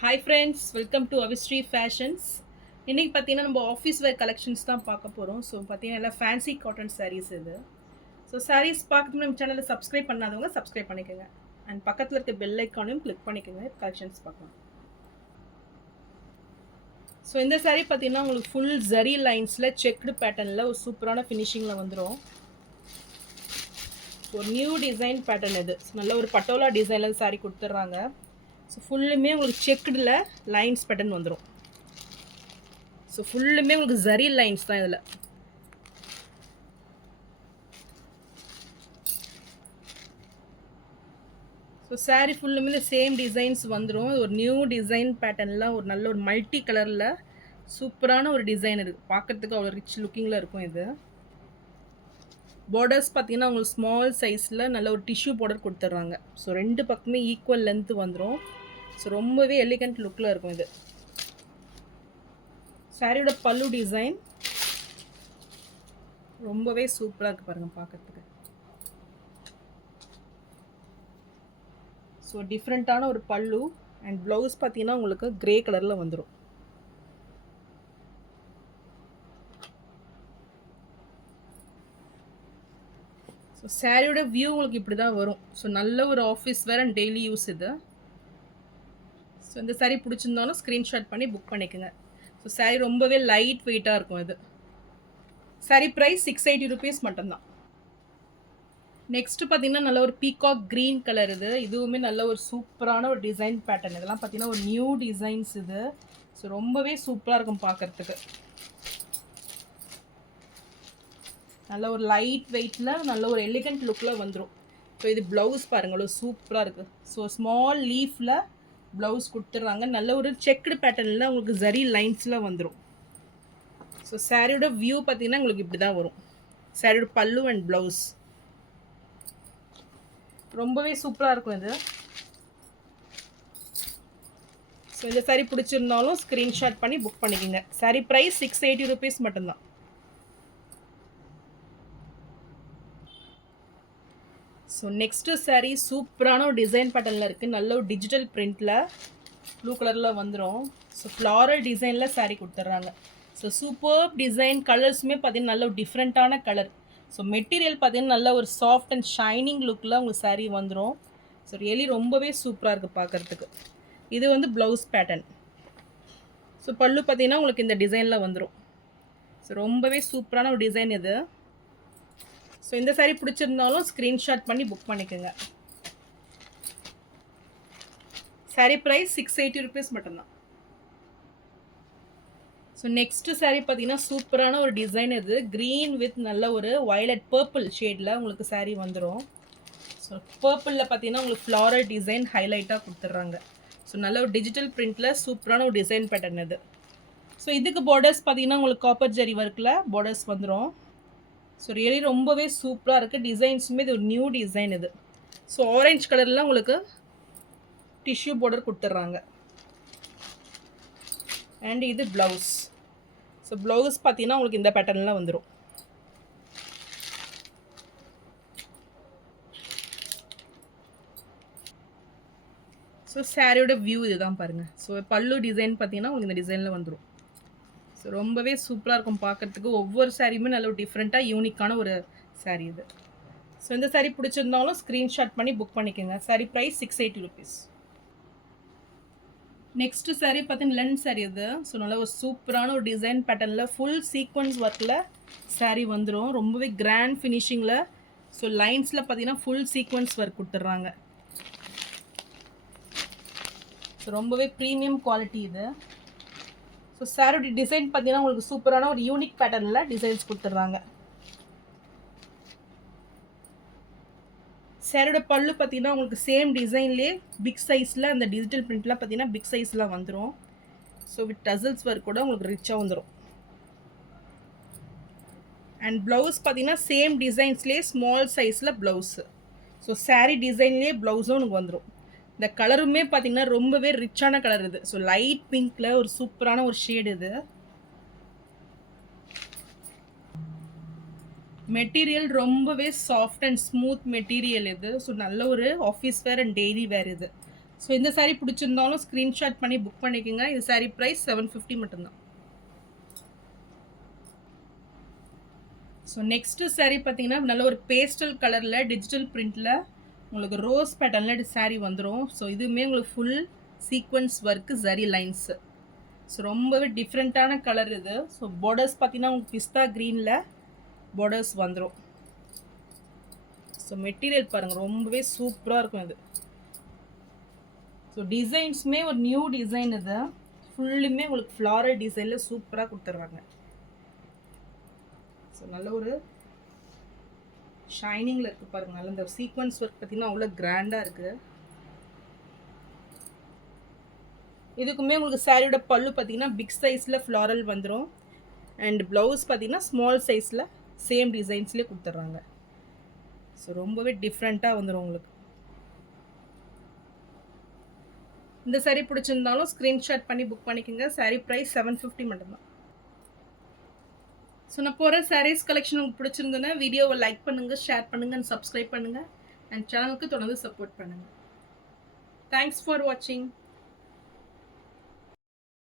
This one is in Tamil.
Hi friends, welcome to Avisri fashions. இன்றைக்கி பார்த்தீங்கன்னா நம்ம ஆஃபீஸ் வேர் கலெக்ஷன்ஸ் தான் பார்க்க போகிறோம். ஸோ பார்த்தீங்கன்னா எல்லாம் ஃபேன்சி காட்டன் சாரீஸ் இது. ஸோ சாரீஸ் பார்க்கணும் நம்ம சேனலில் சப்ஸ்கிரைப் பண்ணாதவங்க சப்ஸ்கிரைப் பண்ணிக்கோங்க. அண்ட் பக்கத்தில் இருக்க பெல் ஐக்கானையும் கிளிக் பண்ணிக்கோங்க, கலெக்ஷன்ஸ் பார்க்கலாம். ஸோ இந்த சாரீ பார்த்தீங்கன்னா உங்களுக்கு ஃபுல் ஜரி லைன்ஸில் செக்டு பேட்டர்னில் ஒரு சூப்பரான ஃபினிஷிங்கில் வந்துடும். ஸோ நியூ டிசைன் பேட்டர்ன் இது. நல்ல ஒரு பட்டோலா டிசைனில் சாரீ கொடுத்துட்றாங்க. ஸோ ஃபுல்லுமே உங்களுக்கு செக்குடில் லைன்ஸ் பேட்டர்ன் வந்துடும். ஸோ ஃபுல்லுமே உங்களுக்கு ஜரி லைன்ஸ் தான் இதில். ஸோ சாரீ ஃபுல்லுமே சேம் டிசைன்ஸ் வந்துடும். ஒரு நியூ டிசைன் பேட்டர்னில் ஒரு நல்ல ஒரு மல்டி கலரில் சூப்பரான ஒரு டிசைன் இருக்குது. பார்க்குறதுக்கு அவ்வளோ ரிச் லுக்கிங்கில் இருக்கும் இது. பார்டர்ஸ் பார்த்தீங்கன்னா உங்களுக்கு ஸ்மால் சைஸில் நல்ல ஒரு டிஷ்யூ பார்டர் கொடுத்துட்றாங்க. ஸோ ரெண்டு பக்கமே ஈக்குவல் லென்த்து வந்துடும். ஸோ ரொம்பவே எலிகண்ட் லுக்கில் இருக்கும் இது. சாரியோட பல்லு டிசைன் ரொம்பவே சூப்பராக இருக்குது பாருங்கள் பார்க்குறதுக்கு. ஸோ டிஃப்ரெண்ட்டான ஒரு பல்லு அண்ட் ப்ளவுஸ் பார்த்தீங்கன்னா உங்களுக்கு கிரே கலரில் வந்துடும். ஸோ சாரியோட வியூ உங்களுக்கு இப்படி தான் வரும். ஸோ நல்ல ஒரு office wear and daily use இது. ஸோ இந்த சாரீ பிடிச்சிருந்தாலும் ஸ்க்ரீன்ஷாட் பண்ணி புக் பண்ணிக்கோங்க. ஸோ சாரீ ரொம்பவே லைட் வெயிட்டாக இருக்கும் இது. சாரீ ப்ரைஸ் 680 rupees மட்டும்தான். நெக்ஸ்ட்டு பார்த்தீங்கன்னா நல்ல ஒரு பீகாக் க்ரீன் கலர் இது. இதுவுமே நல்ல ஒரு சூப்பரான ஒரு டிசைன் பேட்டர்ன். இதெல்லாம் பார்த்தீங்கன்னா ஒரு நியூ டிசைன்ஸ் இது. ஸோ ரொம்பவே சூப்பராக இருக்கும் பார்க்குறதுக்கு. நல்ல ஒரு லைட் வெயிட்டில் நல்ல ஒரு எலிகண்ட் லுக்கில் வந்துடும். ஸோ இது ப்ளவுஸ் பாருங்கள் சூப்பராக இருக்குது. ஸோ ஸ்மால் லீஃபில் ப்ளவுஸ் கொடுத்துட்றாங்க. நல்ல ஒரு செக்குடு பேட்டர்னில் உங்களுக்கு ஜரி லைன்ஸில் வந்துடும். ஸோ சாரியோட வியூ பார்த்தீங்கன்னா உங்களுக்கு இப்படி தான் வரும். சாரியோட பல்லு அண்ட் ப்ளவுஸ் ரொம்பவே சூப்பராக இருக்கும் இது. ஸோ இந்த சாரீ பிடிச்சிருந்தாலும் ஸ்க்ரீன்ஷாட் பண்ணி புக் பண்ணிக்கோங்க. சாரீ ப்ரைஸ் 680 rupees மட்டும்தான். ஸோ நெக்ஸ்ட்டு சாரீ சூப்பரான ஒரு டிசைன் பேட்டர்னில் இருக்குது. நல்ல ஒரு டிஜிட்டல் பிரிண்டில் ப்ளூ கலரில் வந்துடும். ஸோ ஃப்ளாரல் டிசைனில் சாரீ கொடுத்துட்றாங்க. ஸோ சூப்பர் டிசைன் கலர்ஸுமே பார்த்தீங்கன்னா நல்ல ஒரு டிஃப்ரெண்ட்டான கலர். ஸோ மெட்டீரியல் பார்த்தீங்கன்னா நல்ல ஒரு சாஃப்ட் அண்ட் ஷைனிங் லுக்கில் உங்களுக்கு சாரீ வந்துடும். ஸோ ரியலி ரொம்பவே சூப்பராக இருக்குது பார்க்குறதுக்கு. இது வந்து ப்ளவுஸ் பேட்டர்ன். ஸோ பல்லு பார்த்தீங்கன்னா உங்களுக்கு இந்த டிசைனில் வந்துடும். ஸோ ரொம்பவே சூப்பரான ஒரு டிசைன் இது. ஸோ இந்த சாரீ பிடிச்சிருந்தாலும் ஸ்க்ரீன்ஷாட் பண்ணி புக் பண்ணிக்கோங்க. சாரீ ப்ரைஸ் 680 rupees மட்டும்தான். ஸோ நெக்ஸ்ட்டு சாரீ பார்த்தீங்கன்னா சூப்பரான ஒரு டிசைன் இது. க்ரீன் வித் நல்ல ஒரு வயலட் பர்பிள் ஷேடில் உங்களுக்கு சாரீ வந்துடும். ஸோ பர்பிளில் பார்த்தீங்கன்னா உங்களுக்கு ஃப்ளாரல் டிசைன் ஹைலைட்டாக கொடுத்துட்றாங்க. ஸோ நல்ல ஒரு டிஜிட்டல் பிரிண்டில் சூப்பரான ஒரு டிசைன் பேட்டர்ன் இது. ஸோ இதுக்கு பார்டர்ஸ் பார்த்தீங்கன்னா உங்களுக்கு காப்பர் ஜரி ஒர்க்கில் பார்டர்ஸ் வந்துடும். ஸோ ரியலி ரொம்பவே சூப்பராக இருக்குது. டிசைன்ஸுமே இது ஒரு நியூ டிசைன் இது. ஸோ ஆரஞ்ச் கலரில் உங்களுக்கு டிஷ்யூ பார்டர் கொடுத்துட்றாங்க. அண்ட் இது ப்ளவுஸ். ஸோ ப்ளவுஸ் பார்த்தீங்கன்னா உங்களுக்கு இந்த பேட்டர்னில் வந்துடும். ஸோ சாரியோட வியூ இதுதான் பாருங்கள். ஸோ பல்லு டிசைன் பார்த்தீங்கன்னா உங்களுக்கு இந்த டிசைனில் வந்துடும். ஸோ ரொம்பவே சூப்பராக இருக்கும் பார்க்குறதுக்கு. ஒவ்வொரு சாரியுமே நல்ல ஒரு டிஃப்ரெண்ட்டாக யூனிக்கான ஒரு சாரீ இது. ஸோ இந்த சாரீ பிடிச்சிருந்தாலும் ஸ்க்ரீன்ஷாட் பண்ணி புக் பண்ணிக்கோங்க. Sari price 680 rupees. Next sari பார்த்தீங்கன்னா லென் சாரீ இது. ஸோ நல்ல ஒரு சூப்பரான ஒரு டிசைன் பேட்டர்னில் ஃபுல் சீக்வன்ஸ் ஒர்க்கில் சாரீ வந்துடும். ரொம்பவே கிராண்ட் ஃபினிஷிங்கில். ஸோ லைன்ஸில் பார்த்தீங்கன்னா ஃபுல் சீக்வன்ஸ் ஒர்க் கொடுத்துட்றாங்க. ஸோ ரொம்பவே ப்ரீமியம் குவாலிட்டி இது. ஸோ சாரியோட டிசைன் பார்த்தீங்கன்னா உங்களுக்கு சூப்பரான ஒரு யூனிக் பேட்டர்னில் டிசைன்ஸ் கொடுத்துட்றாங்க. சாரியோட பல்லு பார்த்தீங்கன்னா உங்களுக்கு சேம் டிசைன்லேயே பிக் சைஸில் அந்த டிஜிட்டல் பிரிண்ட்லாம் பார்த்தீங்கன்னா பிக் சைஸில் வந்துடும். ஸோ வித் டசல்ஸ் ஒர்க் கூட உங்களுக்கு ரிச்சாக வந்துடும். அண்ட் ப்ளவுஸ் பார்த்தீங்கன்னா சேம் டிசைன்ஸ்லேயே ஸ்மால் சைஸில் ப்ளவுஸு. ஸோ சாரீ டிசைன்லேயே ப்ளவுஸும் உங்களுக்கு வந்துடும். இந்த கலருமே பார்த்தீங்கன்னா ரொம்பவே ரிச்சான கலர் இது. ஸோ லைட் பிங்க்கில் ஒரு சூப்பரான ஒரு ஷேடு இது. மெட்டீரியல் ரொம்பவே சாஃப்ட் அண்ட் ஸ்மூத் மெட்டீரியல் இது. ஸோ நல்ல ஒரு ஆஃபீஸ் வேர் அண்ட் டெய்லி வேர் இது. ஸோ இந்த saree பிடிச்சிருந்தாலும் ஸ்க்ரீன்ஷாட் பண்ணி புக் பண்ணிக்கோங்க. இது saree ப்ரைஸ் 750 மட்டும்தான். ஸோ நெக்ஸ்ட்டு saree பார்த்தீங்கன்னா நல்ல ஒரு பேஸ்டல் கலரில் டிஜிட்டல் பிரிண்டில் உங்களுக்கு ரோஸ் பேட்டர்னில் saree வந்துடும். ஸோ இதுவுமே உங்களுக்கு full sequence work zari lines. So ரொம்பவே டிஃப்ரெண்ட்டான கலர் இது. ஸோ பார்டர்ஸ் பார்த்தீங்கன்னா உங்களுக்கு பிஸ்தா க்ரீனில் பார்டர்ஸ் வந்துடும். ஸோ மெட்டீரியல் பாருங்கள் ரொம்பவே சூப்பராக இருக்கும் இது. ஸோ டிசைன்ஸுமே ஒரு நியூ டிசைன் இது. ஃபுல்லுமே உங்களுக்கு ஃப்ளாரல் டிசைனில் சூப்பராக கொடுத்துட்றாங்க. ஸோ நல்ல ஒரு ஷைனிங்கில் இருக்குது பாருங்கள். நல்ல இந்த சீக்வன்ஸ் ஒர்க் பார்த்திங்கன்னா அவ்வளோ கிராண்டாக இருக்குது. இதுக்குமே உங்களுக்கு சாரியோட பல்லு பார்த்திங்கன்னா பிக் சைஸில் ஃப்ளாரல் வந்துடும். அண்ட் ப்ளவுஸ் பார்த்திங்கன்னா ஸ்மால் சைஸில் சேம் டிசைன்ஸ்லேயே கொடுத்துட்றாங்க. ஸோ ரொம்பவே டிஃப்ரெண்ட்டாக வந்துடும் உங்களுக்கு. இந்த saree பிடிச்சிருந்தாலும் ஸ்க்ரீன்ஷாட் பண்ணி புக் பண்ணிக்கோங்க. saree ப்ரைஸ் 750 மட்டும்தான். ஸோ நான் போகிற sarees கலெக்ஷன் உங்களுக்கு பிடிச்சிருந்ததுன்னா வீடியோவை லைக் பண்ணுங்கள், ஷேர் பண்ணுங்கள் அண்ட் சப்ஸ்கிரைப் பண்ணுங்கள். அண்ட் சேனலுக்கு தொடர்ந்து சப்போர்ட் பண்ணுங்கள். தேங்க்ஸ் ஃபார் வாட்சிங்.